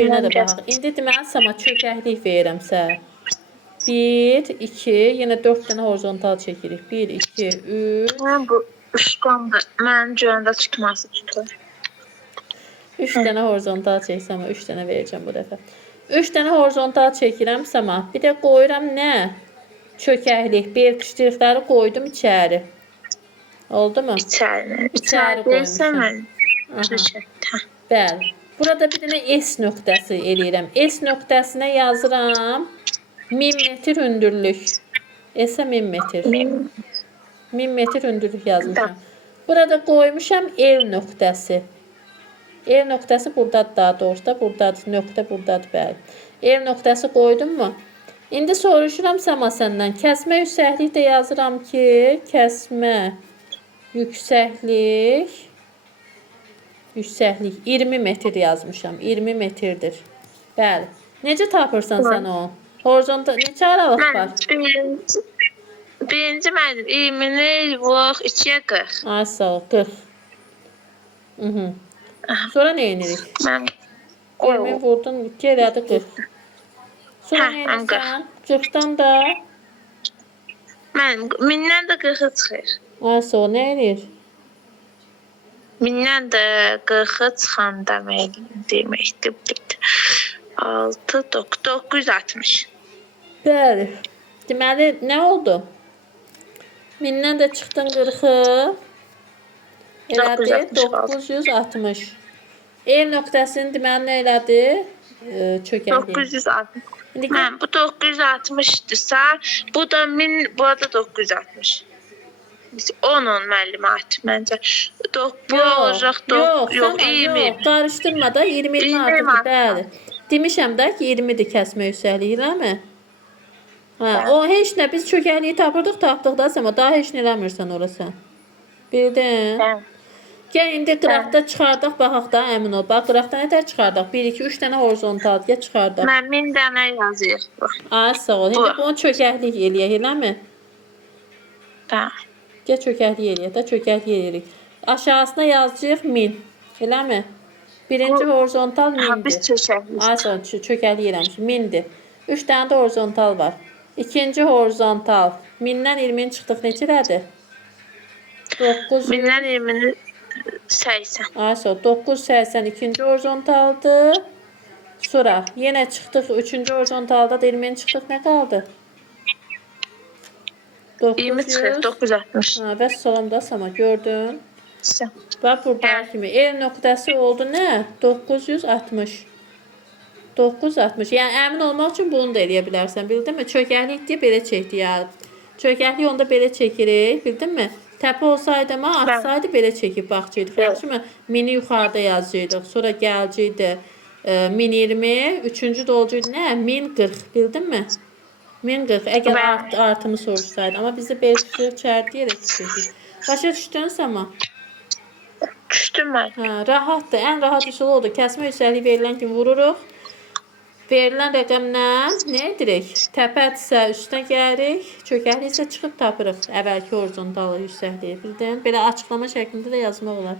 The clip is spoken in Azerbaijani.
Birinə də baxaq. İndi deməli səma çökəklik verirəm sənə. 1, 2, yenə 4 dənə horizontal çəkirik. 1, 2, 3. Mən bu üçqandır. Mənim görəndə tutması tutur. 3 dənə horizontal çəksəm, 3 dənə verəcəm bu dəfə. 3 dənə horizontal çəkirəm səma. Bir də qoyuram nə? Çökəklik, bel qışdırıqları qoydum içəri. Oldu mu? İçəri qoymuşam. Bəli. Burada bir dənə S nöqtəsi eləyirəm. S nöqtəsinə yazıram 1000 metr hündürlük. S-ə 1000 metr. 1000 metr hündürlük yazmışam. Burada qoymuşam L nöqtəsi. L nöqtəsi buradadır daha doğrusu da. Buradadır. Nöqtə buradadır. Bəli. L nöqtəsi qoydum mu? İndi soruşuram Səma səndən. Kəsmə yüksəklik də yazıram ki, kəsmə yüksəklik 20 metr yazmışam. 20 metrdir. Bəli. Necə tapırsan sən o? Horizontal neçə aralıq var? Birinci mənim 20-ni vuraq 2-yə 40. Ay sağ ol, 40. Sonra nə edirik? 20 vurdun, 2 elədi 40. Sonra nə edirsən? 40-dan da? Mənim 1000-dən də 40-ı çıxır. Ay sağ ol, nə edir? 1000-dən də 40-ı çıxan deməkdir. 6, 960. Bəli. Deməli, nə oldu? 1000-dən də çıxdın 40-ı. Elədi 960. E nöqtəsini deməli nə elədi? Çökəklik. 960. Mən bu 960-dırsa, bu da 1000, bu da 960. Onun məlumatı məncə. Bu olacaq 20. Yox, qarışdırma da 20-nin artıqdır, bəli. Demişəm də ki, 20-dir kəsmə yüksəkliyi, eləmi? O heç nə, biz çökəkliyi tapdıq da Səma, daha heç nə eləmirsən orası. Bildin? Gəl indi qıraqda çıxardaq, baxaq da, əmin ol. Bax, qıraqda nə tər çıxardaq? 1, 2, 3 dənə horizontal gəl çıxardaq. Mən 1000 dənə yazıyıq bu. Ay, sağ ol. İndi bunu çökəklik eləyək, eləmi? Gəl çökəklik eləyək də, çökəklik eləyirik. Aşağısına yazacağıq 1000, eləmi? Birinci horizontal 1000'dir. Biz çökəklik. Ay, sağ ol, çökəklik eləmişik, 1000'dir. 3 dənə də horizontal var. İkinci horizontal. 1000-dən 20-ni çıxdıq, neçədir? 900. 1000-dən 20-ni 80. Ay, sağ ol, 980 ikinci horizontaldır. Sonra yenə çıxdıq 3-cü horizontalda da 20-ni çıxdıq, nə qaldı? 20 çıxır, 960. Və sonunda Səma, gördün? Bax, burada kimi. E nöqtəsi oldu nə? 960. 960. Yəni, əmin olmaq üçün bunu da eləyə bilərsən, bildinmi? Çökəklik deyə belə çəkdik ya. Çökəklik onda belə çəkirik, bildinmi? Təpə olsaydı ama atsaydı belə çəkib baxacaqdıq. Yaxşımı? Mini yuxarıda yazacaqdıq. Sonra gələcəkdi 1020. Üçüncü də olacaqdı nə? 1040. Bildinmi? 1040. Əgər artımı soruşsaydı. Amma bizdə 5 çərtiyərək çəkdik. Başa düşdün Səma? Düşdüm mən. Rahatdır. Ən rahat üsul odur. Kəsmə yüksəkliyi verilən kimi vururuq. Verilən rəqəmlə nə edirik? Təpədirsə üstünə gəlirik. Çökəklik isə çıxıb tapırıq. Əvvəlki horizontal yüksəkliyi. Bildin? Belə açıqlama şəklində də yazmaq olar.